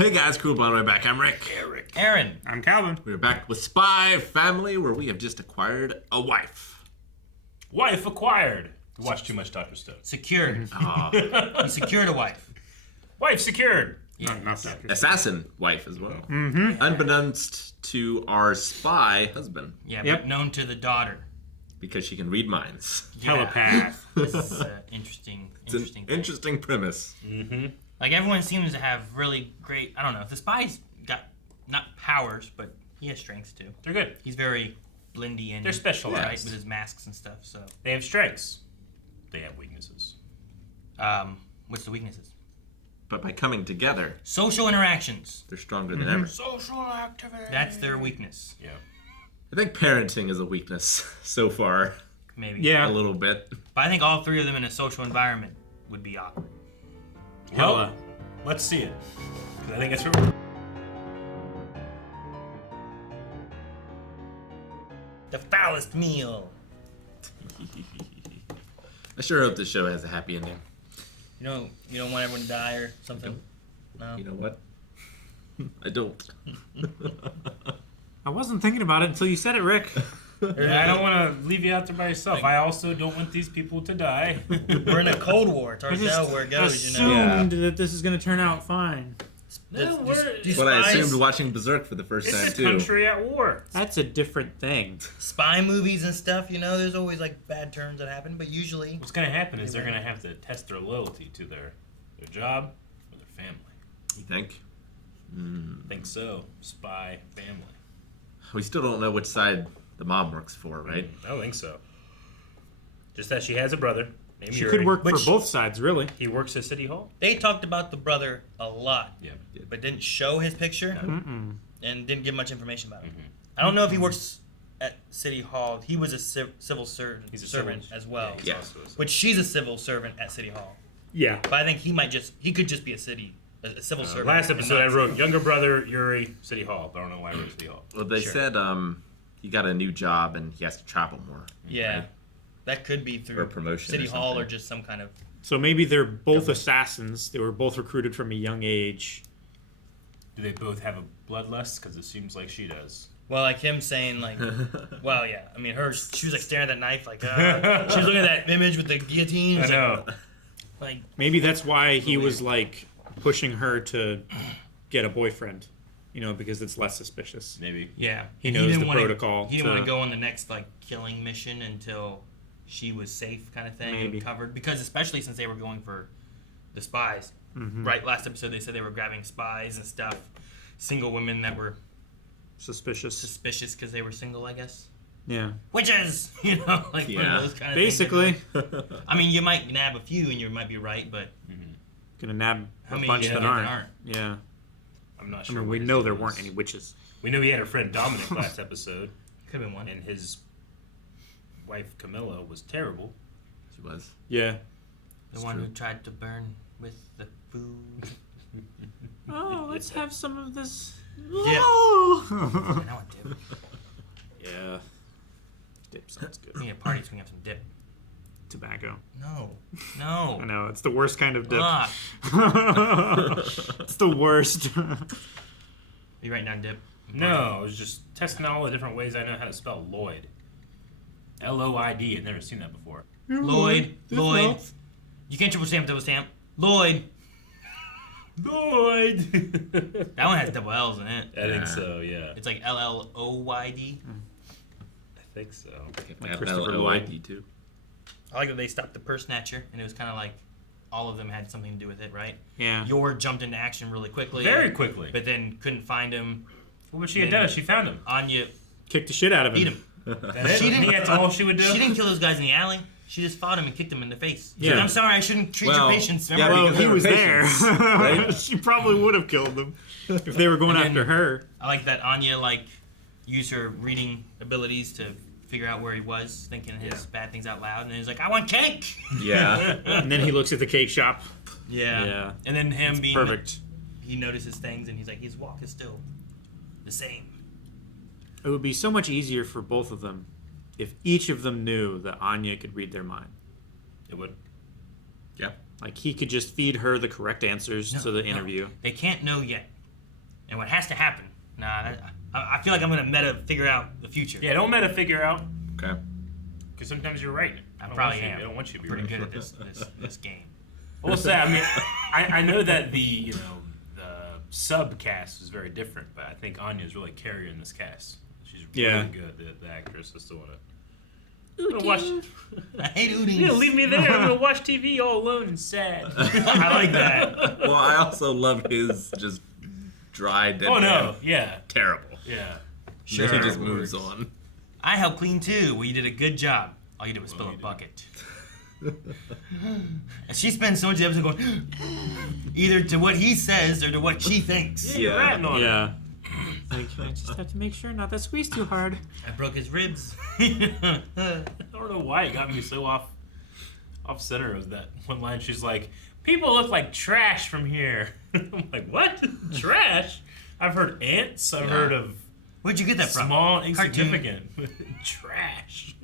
Hey guys, cool blonde right back. I'm Rick. Eric. Aaron. I'm Calvin. We're back with Spy Family, where we have just acquired a wife. Wife acquired. You watch too much Dr. Stone. Secured. He secured a wife. Wife secured. Yeah. Not Dr. Stone. Assassin wife as well. Mm-hmm. Unbeknownst to our spy husband, Yeah, Yep. but known to the daughter. because she can read minds. Telepath. This is an interesting It's an thing. interesting premise. Mm-hmm. Like, everyone seems to have really great, I don't know, the spy's got, not powers, but he has strengths too. They're good. He's very blindy and... They're specialized. Right, with his masks and stuff, so... They have strengths. They have weaknesses. What's the weaknesses? But by coming together, Social interactions. they're stronger than ever. Social activity. That's their weakness, Yeah. I think parenting is a weakness so far. maybe. Yeah. A little bit. But I think all three of them in a social environment would be awkward. Well, let's see it. 'Cause I think that's where The foulest meal. I sure hope this show has a happy ending. You don't want everyone to die or something? No? You know what? I don't. I wasn't thinking about it until you said it, Rick. I don't want to leave you out there by yourself. I also don't want these people to die. We're in a Cold War. It's I hard to tell just where it goes, you know? assumed that this is going to turn out fine. No, Do What I spies- assumed watching Berserk for the first time It's a too. country at war. That's a different thing. Spy movies and stuff, there's always like bad turns that happen, but usually... What's going to happen is they're going to have to test their loyalty to their job or their family. You think? I think so. Spy family. We still don't know which side the mom works for, right? I don't think so. Just that she has a brother named She Yuri. could work for Which- both sides, really. He works at City Hall. They talked about the brother a lot, Yeah. but didn't show his picture Mm-mm. and didn't give much information about it. I don't know if he works at City Hall. He was a civil servant, He's a servant civil- as well. He's Yeah. also a- Which she's a civil servant at City Hall. Yeah. But I think he could just be a civil servant. Last and episode, not I City wrote Hall. younger brother Yuri City Hall. But I don't know why I wrote City Hall. Well, they Sure. said he got a new job and he has to travel more. Yeah, right? that could be through Or promotion City or Hall something. or just some kind of... So maybe they're both assassins. They were both recruited from a young age. Do they both have a bloodlust? Because it seems like she does. Well, like him saying, like, well, yeah. I mean, she was like staring at that knife, like, she was looking at that image with the guillotine. I It's know. Like, Maybe that's why he was like pushing her to get a boyfriend. Because it's less suspicious. Maybe. yeah, He knows didn't the wanna- protocol He didn't want to- to go on the next like killing mission until she was safe, kind of thing, Maybe. and covered. Because especially since they were going for the spies, right? Last episode they said they were grabbing spies and stuff, single women that were Suspicious. suspicious because they were single, I guess. Yeah. Witches, like one Yeah. of those kind of Basically, things. I mean, you might nab a few and you might be right, but gonna nab how a many bunch do you that think aren't. Yeah. I'm not I sure. mean, what we his know name there was. weren't any witches. We knew he had a friend Dominic last episode, could have been one. and his wife Camilla was terrible. She was. Yeah. The one who tried to burn with the food. Oh, let's have some of this. I Oh. know what dip. Yeah. Dip sounds good. We need a party so we can have some dip. Tobacco. No. I know, it's the worst kind of dip. Ah, It's the worst. are you writing down dip? No, I was just testing all the different ways I know how to spell Lloyd. L-O-I-D. I've never seen that before. Lloyd. You can't triple stamp, double stamp. Lloyd. Lloyd. That one has double L's in it. I think so. Yeah, It's like Lloyd. I think so. Like Christopher Lloyd. Lloyd too. I like that they stopped the purse snatcher, and it was kind of like all of them had something to do with it, right? Yeah. Yor jumped into action really quickly. Very quickly. But then couldn't find him. What would she have done if she found him? Anya Kicked the shit out of him. beat him. That's She didn't- That's all she would do. She didn't kill those guys in the alley. She just fought him and kicked him in the face. She's Yeah. like, I'm sorry, I shouldn't treat Well, your patients. yeah, Remember? Well, because he they were was there. patients, right? She probably would have killed them if they were going And after then- her. I like that Anya used her reading abilities to figure out where he was, thinking his bad things out loud, and he's like, I want cake! Yeah. And then he looks at the cake shop. Yeah. Yeah. And then him being... Perfect. He notices things, and he's like, his walk is still the same. It would be so much easier for both of them if each of them knew that Anya could read their mind. It would. Yeah. Like, he could just feed her the correct answers to the interview. They can't know yet. And what has to happen? I feel like I'm gonna meta figure out the future. Yeah, don't meta figure out. Okay. Because sometimes you're right. I probably am. I don't want you to be pretty right. good at this game. I will say, I mean, I know that the sub cast is very different, but I think Anya's really carrying this cast. She's really good, the actress. I still want to watch. I hate Ootings. You leave me there. I'm gonna watch TV all alone and sad. I like that. Well, I also love his just dry dead. Oh no, yeah, Terrible. yeah. Sure. Then he just moves on. I helped clean too. Well, you did a good job. All you did was spill a bucket. And she spends so much of the episode going either to what he says or to what she thinks. You're ratting on it. Yeah. Like, I just have to make sure not to squeeze too hard. I broke his ribs. I don't know why it got me so off center. Was that one line? She's like, "People look like trash from here." I'm like, "What? Trash? I've heard ants. I've heard of Where'd you get that from? small, insignificant trash."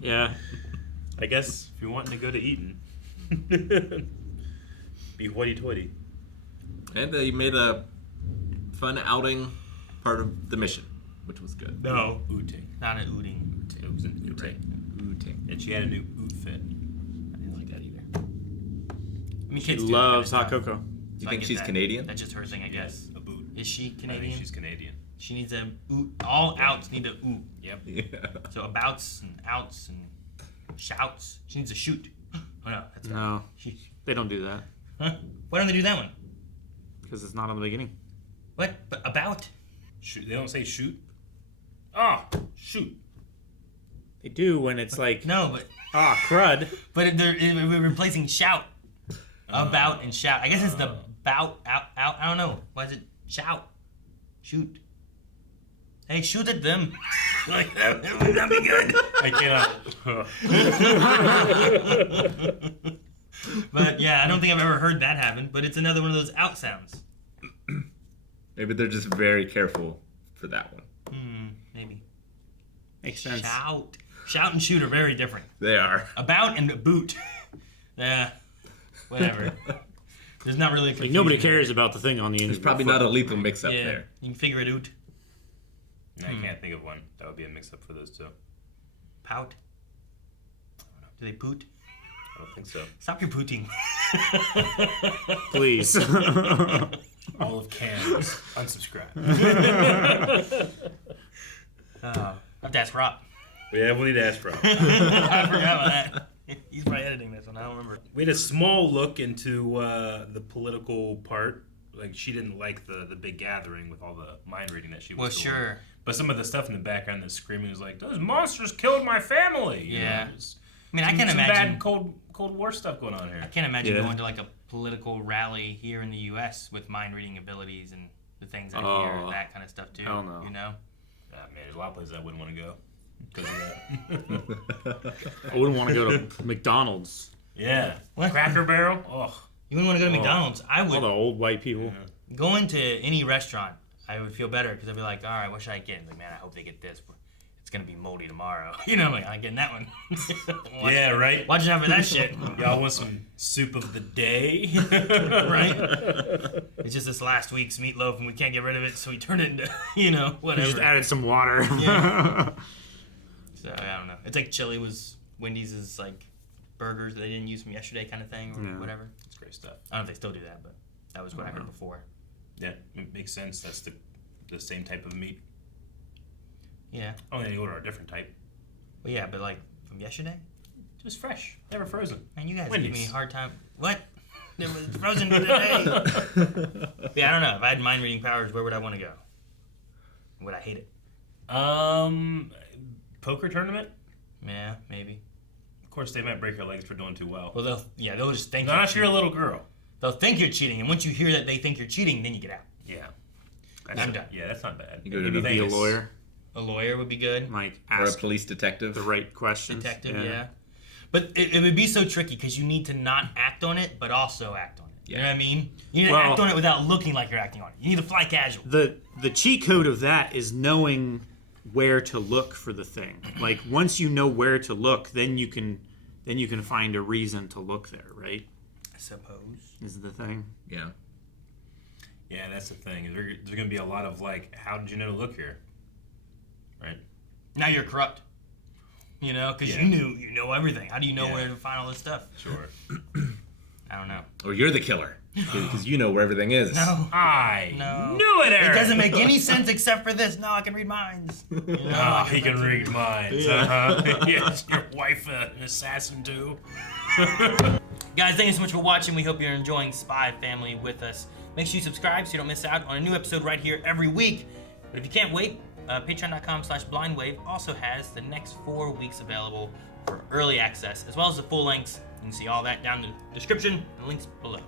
Yeah. I guess if you're wanting to go to Eton, be hoity-toity. And you made a fun outing part of the mission, which was good. No, Ooting. Not an Ooting. It was an Ooting. Ooting. And she had a new Ootfit. I didn't like that either. I mean, She kids do loves that hot kind of cocoa. Do you So I think get she's that. Canadian? That's just her thing, I guess. A boot. Is she I think Canadian? she's Canadian. She needs a oot. All outs need a oot. Yep. Yeah. So abouts and outs and shouts. She needs a shoot. Oh no, that's her. No, She, they don't do that huh? Why don't they do that one? because it's not on the beginning. What? But about? Shoot. They don't say shoot. Ah, shoot. They do when it's like, No, but crud. we're replacing shout. About and shout. I guess it's the bout out. I don't know. Why is it shout? Shoot. Hey, shoot at them. Like that would not be good. I cannot. But yeah, I don't think I've ever heard that happen. But it's another one of those out sounds. Maybe they're just very careful for that one. Maybe. Makes sense. Shout and shoot are very different. They are. About and boot. Yeah. Whatever. There's not really a Like nobody confusion. cares about the thing on the end. There's probably not a lethal mix-up Yeah. there. You can figure it out. I can't think of one. That would be a mix-up for those two. Pout. Do they poot? I don't think so. Stop your pooting. Please. All of Cans unsubscribe. I have to ask Rob. Yeah, we need to ask Rob. I forgot about that. He's probably editing this one. I don't remember. We had a small look into the political part. Like, she didn't like the big gathering with all the mind reading that she was doing. Sure. But some of the stuff in the background that's screaming was like, "Those monsters killed my family." You Yeah. know, it's I mean, I can some imagine. bad Cold War stuff going on here. I can't imagine Yeah. going to like a political rally here in the U.S. with mind reading abilities and the things that Oh, hear, that kind of stuff too. hell no. You know. Yeah, man, there's a lot of places I wouldn't want to go because of that. I wouldn't want to go to McDonald's. Yeah. What? Cracker Barrel. Oh. You wouldn't want to go to McDonald's. I All the would. old white people. Go into any restaurant, I would feel better because I'd be like, all right, what should I get? Like, man, I hope they get this. It's gonna be moldy tomorrow. You know, like I'm getting that one. Yeah, right. Watch out for that shit. Y'all want some soup of the day? Right? It's just this last week's meatloaf, and we can't get rid of it, so we turn it into, You whatever. just added some water. Yeah. So I don't know. It's like chili was Wendy's like burgers that they didn't use from yesterday, kind of thing, or Yeah. whatever. It's great stuff. I don't know if they still do that, but that was what I heard before. Yeah, it makes sense. That's the same type of meat. Yeah. Only they order a different type. Well, yeah, but like from yesterday. Just fresh, never frozen. Man, you guys give Wendy's. me a hard time. What? It was frozen today. Yeah, I don't know. If I had mind reading powers, where would I want to go? Would I hate it? Poker tournament. Yeah, maybe. Of course, they might break your legs for doing too well. Well, they'll just think. Not if you're a cheating. little girl. They'll think you're cheating, and once you hear that they think you're cheating, then you get out. Yeah. I'm done. Yeah, that's not bad. You go to Maybe the be a Vegas. lawyer. A lawyer would be good. Like Or a ask police detective. the right questions. Detective, yeah. But it would be so tricky because you need to not act on it, but also act on it. You know what I mean? You need to Well- act on it without looking like you're acting on it. You need to fly casual. The cheat code of that is knowing where to look for the thing. Like once you know where to look, then you can find a reason to look there, right? I suppose. Is the thing. Yeah. Yeah, that's the thing. There's going to be a lot of like, how did you know to look here? Right? Now you're corrupt. You know, because Yeah. you know everything. How do you know Yeah. where to find all this stuff? Sure. I don't know. Or you're the killer because you know where everything is. No. I No. knew it, Eric. It doesn't make any sense except for this. No, I can read minds. You know, Oh, I he can read minds. Yes, your wife an assassin too. Guys, thank you so much for watching. We hope you're enjoying Spy Family with us. Make sure you subscribe so you don't miss out on a new episode right here every week. But if you can't wait, patreon.com/blindwave also has the next 4 weeks available for early access, as well as the full lengths. You can see all that down in the description and links below.